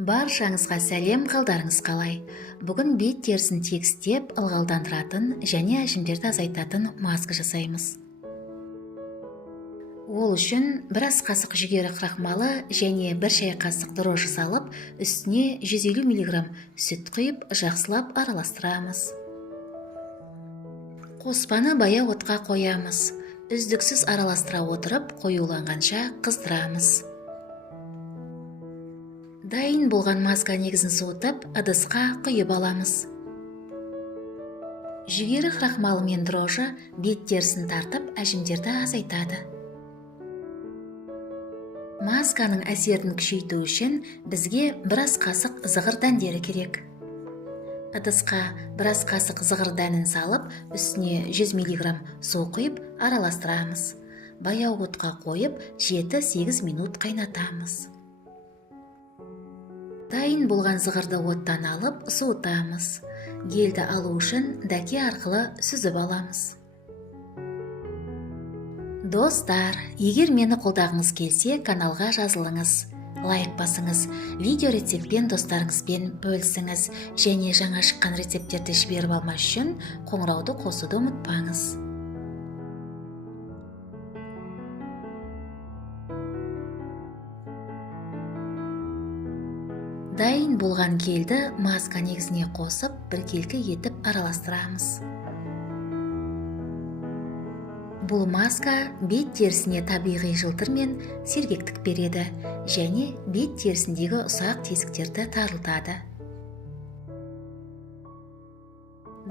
Баршаңызға сәлем, қалдарыңыз қалай? Бүгін бет терісін тегістеп, ылғалдандыратын және әжімдерді азайтатын маска жасаймыз. Ол үшін бір ас қасық жүгері крахмалы және бір шай қасық дрожжи салып, үстіне 150 мг сүт құйып, жақсылап араластырамыз. Қоспаны баяу отқа қоямыз. Үздіксіз араластыра отырып, қоюланғанша қыздырамыз. Дайын болған маска негізін суытып, ыдысқа құйып аламыз. Жүгері крахмалы мен дрожжи бет терісін тартып, әжімдерді азайтады. Масканың әсерін күшейту үшін бізге бір ас қасық зығыр дәндері керек. Ыдысқа бір ас қасық зығыр дәнін салып, үстіне 100 мг су құйып, араластырамыз. Баяу отқа қойып, 7-8 минут қайнатамыз. Дайын болған зығырды оттан алып, суытамыз. Гельді алу үшін дәке арқылы сүзіп аламыз. Достар, егер мені қолдағыңыз келсе, каналға жазылыңыз. Лайк басыңыз, видео рецептпен достарыңызбен бөлісіңіз, және жаңа шыққан рецепттерді жіберіп алмас үшін қоңырауды қосуды ұмытпаңыз. Дайын болған гельді маска негізіне қосып, біркелкі етіп араластырамыз. Бұл маска бет терісіне табиғи жылтыр мен сергектік береді, және бет терісіндегі ұсақ тесіктерді тарылтады.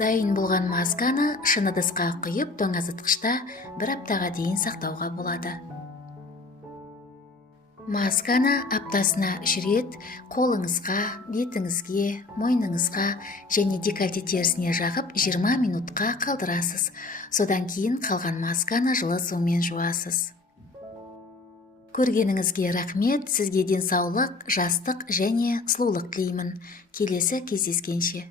Дайын болған масканы шыны ыдысқа құйып, тоңазытқышта 1 аптаға дейін сақтауға болады. Масканы аптасына 3 рет қолыңызға, бетіңізге, мойныңызға және декольте терісіне жағып 20 минутқа қалдырасыз. Содан кейін қалған масканы жылы сумен жуасыз. Көргеніңізге рахмет, сізге денсаулық, жастық және сұлулық тілеймін. Келесі кездескенше.